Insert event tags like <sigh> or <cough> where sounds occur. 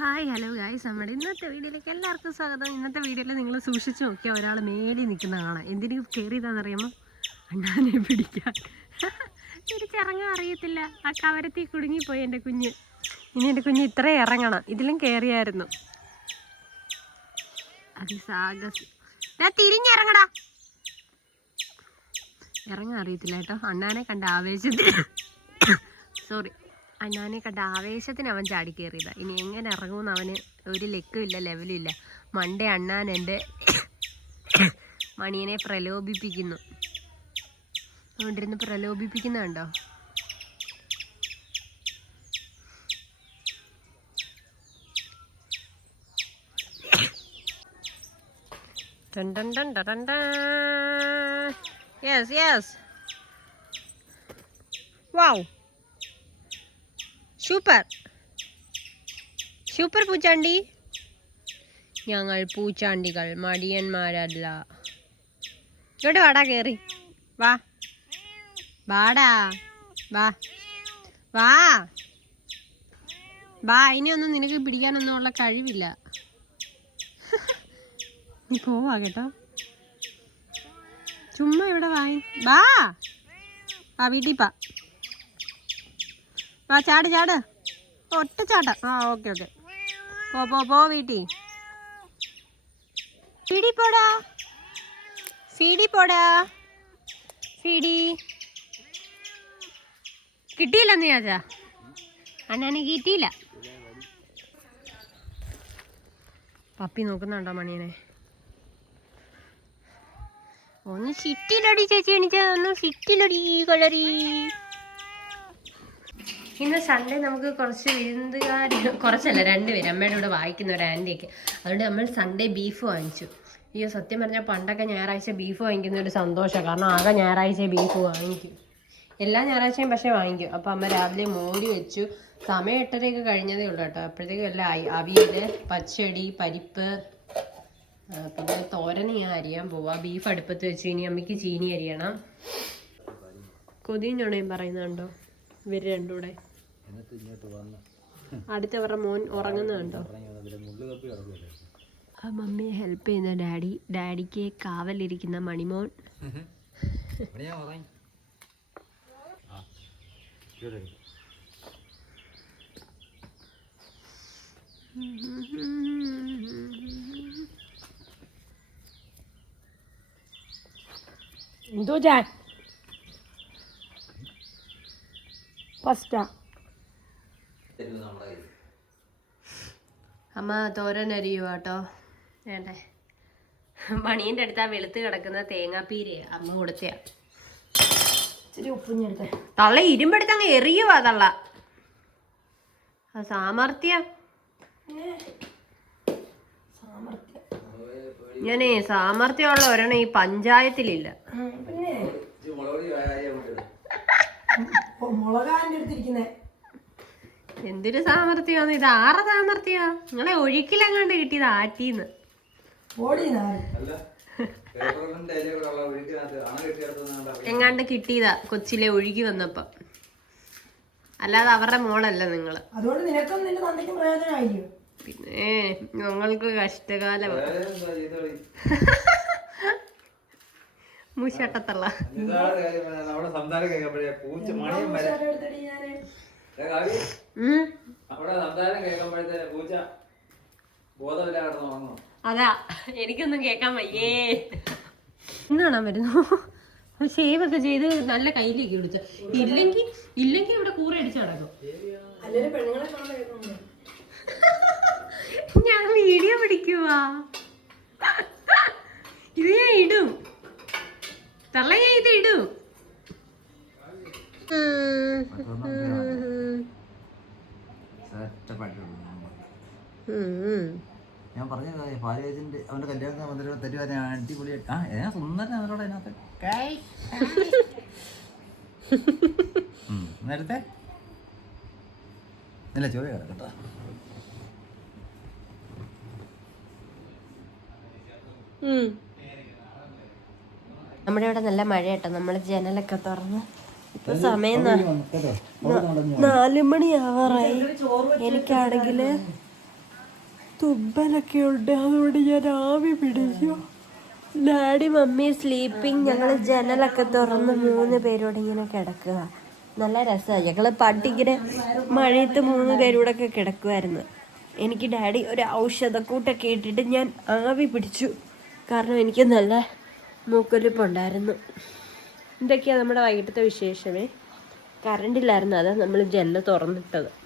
Hi hello guys നമ്മുടെ ഇന്നത്തെ വീഡിയോയിലേക്ക് എല്ലാവർക്കും സ്വാഗതം. ഇന്നത്തെ വീഡിയോയിൽ നിങ്ങൾ സൂക്ഷിച്ച് നോക്കിയാൽ ഒരാൾ മേലി നിൽക്കുന്ന കാണാം. എന്തിനു കയറിയതാണെന്നറിയാമോ? അണ്ണാനെ പിടിക്കാൻ. തിരിച്ചിറങ്ങാൻ അറിയത്തില്ല. ആ കവരത്തിൽ കുടുങ്ങിപ്പോയി എന്റെ കുഞ്ഞ്. ഇനി എന്റെ കുഞ്ഞ് ഇത്രയും ഇറങ്ങണം. ഇതിലും കയറിയായിരുന്നു. അതിസാഹസ്. തിരിഞ്ഞിറങ്ങടാ. ഇറങ്ങാൻ അറിയത്തില്ല കേട്ടോ. അണ്ണാനെ കണ്ട ആവേശത്തിൽ സോറി അണ്ണാനെ കണ്ട ആവേശത്തിന് അവൻ ചാടി കയറിയതാ ഇനി എങ്ങനെ ഇറങ്ങുമെന്ന് അവന് ഒരു ലെക്കും ഇല്ല ലെവലും ഇല്ല. മണ്ടേ അണ്ണാൻ എന്റെ മണിയനെ പ്രലോഭിപ്പിക്കുന്നു. അതുകൊണ്ടിരുന്ന് പ്രലോഭിപ്പിക്കുന്നുണ്ടോ yes yes wow super. Super പൂച്ചാണ്ടി. ഞങ്ങൾ പൂച്ചാണ്ടികൾ മടിയന്മാരല്ല. ഇങ്ങോട്ട് വാടാ കയറി വാ. വാടാ. വാ. വാ. വാ ഇനിയൊന്നും നിനക്ക് പിടിക്കാനൊന്നും ഉള്ള കഴിവില്ല. നീ പോവാ കേട്ടോ. ചുമ്മാ ഇവിടെ വായി. വാ. വാ വീട്ടിൽ വാ ചാട് ചാട്. ഒറ്റ ചാട്ടം ആ ഓക്കെ ഓക്കെ. പോ പോ പോ വീട്ടി. ഫീഡി പോടാ. ഫീഡി പോടാ. ഫീഡി. കിട്ടിയില്ല നീ ആച്ചാ അണ്ണാനെ കിട്ടിയില്ല. പപ്പി നോക്കുന്നുണ്ടോ മണിയനെ? ഒന്ന് സിറ്റിലടി ചേച്ചി എണീച്ച ഒന്ന് സിറ്റിലടി കളറി ഇന്ന് സൺഡേ നമുക്ക് കുറച്ച് വിരുന്നുകാർ കുറച്ചല്ല രണ്ടുപേര്. അമ്മയുടെ കൂടെ വായിക്കുന്ന ഒരു ആന്റിയൊക്കെ. അതുകൊണ്ട് നമ്മൾ സൺഡേ ബീഫ് വാങ്ങിച്ചു. അയ്യോ സത്യം പറഞ്ഞാൽ പണ്ടൊക്കെ ഞായറാഴ്ച ബീഫ് വാങ്ങിക്കുന്ന ഒരു സന്തോഷമാണ് കാരണം ആകെ ഞായറാഴ്ച ബീഫ് വാങ്ങിക്കും. എല്ലാ ഞായറാഴ്ചയും പക്ഷേ വാങ്ങിക്കും. അപ്പോൾ അമ്മ രാവിലെ മോടി വെച്ചു. സമയം എട്ടരയൊക്കെ കഴിഞ്ഞതേ ഉള്ളൂ കേട്ടോ. അപ്പോഴത്തേക്കും എല്ലാം ആയി. അവിയൽ പച്ചടി പരിപ്പ് പിന്നെ തോരന് ഞാൻ അരിയാൻ പോവാ. ബീഫ് അടുപ്പത്ത് വെച്ചു. ഇനി അമ്മയ്ക്ക് ചീനി അരിയണം. കൊതിയും ചുണയും പറയുന്നുണ്ടോ? ഇവർ രണ്ടും കൂടെ. എന്നിട്ട് ഇങ്ങോട്ട് വന്ന്. അടുത്തവരുടെ മോൻ ഉറങ്ങുന്നുണ്ടോ ഇറങ്ങി അതിൽ മുള്ളു കപ്പി കിടക്കുമല്ലേ ആ മമ്മിയെ ഹെൽപ്പ് ചെയ്യുന്ന ഡാഡി. ഡാഡിക്ക് കാവലിരിക്കുന്ന മണിമോൻ. എന്തോ ചാൻ ഫസ്റ്റാ. തരുന്നത് നമ്മുടെ കയ്യിൽ അമ്മ തോരൻ അരിയുക കേട്ടോ വേണ്ടേ മണീന്റെ അടുത്ത് ആ വെളുത്ത് കിടക്കുന്ന തേങ്ങാപ്പീര് അമ്മ കൊടുത്തയാ ഇച്ചിരി ഉപ്പിഞ്ഞെടുത്തേ തള്ള ഇരുമ്പെടുത്ത് അങ്ങ് എറിയുവാ തള്ള ആ സാമർത്ഥ്യം ഞാനേ സാമർത്ഥ്യമുള്ള ഒരെണ്ണം ഈ പഞ്ചായത്തിലില്ല മുളകാന്റെ അടുത്തിരിക്കുന്നേ എന്തൊരു സാമർത്ഥ്യമാണ് ഇത് ആറ് സാമർത്ഥ്യമാ നിങ്ങളെ ഒഴുക്കിലെങ്ങാണ്ട് കിട്ടിയത് ആറ്റീന്ന്. എങ്ങാണ്ട് കിട്ടിയതാ കൊച്ചിലെ ഒഴുകി വന്നപ്പോ. അല്ലാതെ അവരുടെ മോളല്ല നിങ്ങൾ. അതുകൊണ്ട് നിനക്കും നിന്റെ തന്തയ്ക്കും പ്രയോജനമായില്ലയോ പിന്നെ ഞങ്ങൾക്ക് കഷ്ടകാലമാണ് മൂശട്ടത്തള്ള. നിസാറ് കാര്യം പറഞ്ഞാ നമ്മുടെ സംസാരം കേൾക്കുമ്പോഴേ പൂച്ച മണിയും വരെ അതാ എനിക്കൊന്നും കേക്കാൻ വയ്യേ. എന്നാണോ വരുന്നു. ഷേവ് ഒക്കെ ചെയ്ത് നല്ല കയ്യിലേക്ക് പിടിച്ച. ഇല്ലെങ്കിൽ ഇല്ലെങ്കിൽ ഇവിടെ കൂറ അടിച്ചു നടക്കും. <laughs> ഞാൻ വീഡിയോ പിടിക്കുവാ. ഇത് ഞാൻ ഇടും. തള്ള ഞാൻ ഇത് ഇടും. ഞാൻ പറഞ്ഞത് പാലേജിന്റെ അവന്റെ കല്യാണത്തിന് വന്നിട്ട് തരുവാ ഞാൻ അടിപൊളി ആ ഏ സുന്ദരൻ അവരോട് അതിനകത്ത്? നേരത്തെ? നല്ല ചോദ്യം കേട്ടോ. നമ്മുടെ ഇവിടെ നല്ല മഴ കേട്ടോ നമ്മൾ ജനലൊക്കെ തുറന്ന്. ഇപ്പൊ സമയം നാലു നാല് മണിയാവാറായി. എനിക്കാണെങ്കിൽ തുമ്പലൊക്കെ ഉണ്ട് അതുകൊണ്ട് ഞാൻ ആവി പിടിച്ചു ഡാഡി മമ്മി സ്ലീപ്പിംഗ് ഞങ്ങൾ ജനലൊക്കെ തുറന്ന് മൂന്ന് പേരോട് ഇങ്ങനെ കിടക്കുക. നല്ല രസമാണ് ഞങ്ങൾ പണ്ടിങ്ങനെ മഴയത്ത് മൂന്ന് പേരൂടെ ഒക്കെ കിടക്കുമായിരുന്നു എനിക്ക് ഡാഡി ഒരു ഔഷധക്കൂട്ടൊക്കെ ഇട്ടിട്ട് ഞാൻ ആവി പിടിച്ചു. കാരണം എനിക്ക് നല്ല മൂക്കൊലിപ്പുണ്ടായിരുന്നു. ഇതൊക്കെയാണ് നമ്മുടെ വൈകിട്ടത്തെ വിശേഷമേ? കറണ്ടില്ലായിരുന്നു. അതാണ് നമ്മൾ ജനൽ തുറന്നിട്ടത്.